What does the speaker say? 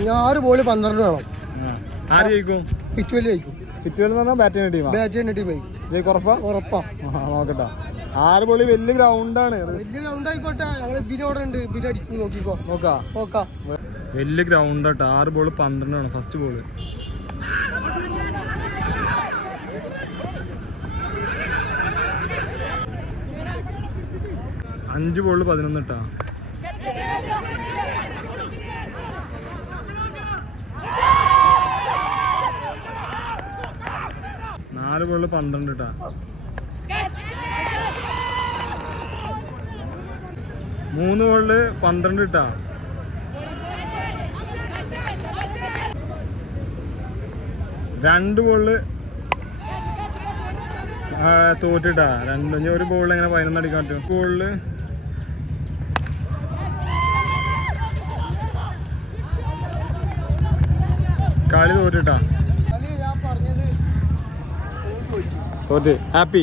6 ball 12 വേണം. ആര് ജയിക്കും? ഫിറ്റ്വെൽ ജയിക്കും. ഫിറ്റ്വെൽ എന്ന് പറഞ്ഞാൽ ബാറ്റിംഗ് ടീമാണ്. ബാറ്റിംഗ് ടീം ഉറപ്പാ? ഉറപ്പാ. നോക്കട്ടെ. 6 ബോളി വലിയ ഗ്രൗണ്ടാണ്. വലിയ ഗ്രൗണ്ട് ആയിക്കോട്ടെ. ഞങ്ങൾ ബിനോടെ ഉണ്ട്. ബിൻ അടിക്കും. നോക്കിക്കോ. നോക്കാം. വലിയ ഗ്രൗണ്ട് ആട്ടോ. 6 ബോൾ 12 ആണ് ഫസ്റ്റ് ബോള്. അഞ്ച് ബോള് 11 ഇട്ടാ. 4 ബോള് 12 ഇട്ടാ. 3 ബോളില് 12 ഇട്ടാ. 2 ബോളില് തോറ്റിട്ടാ. 1 ബോളിൽ എങ്ങനെ 11 അടിക്കാൻ പറ്റും? ബോളില് കളി തോറ്റിട്ടാ. തോറ്റ്. ഹാപ്പി.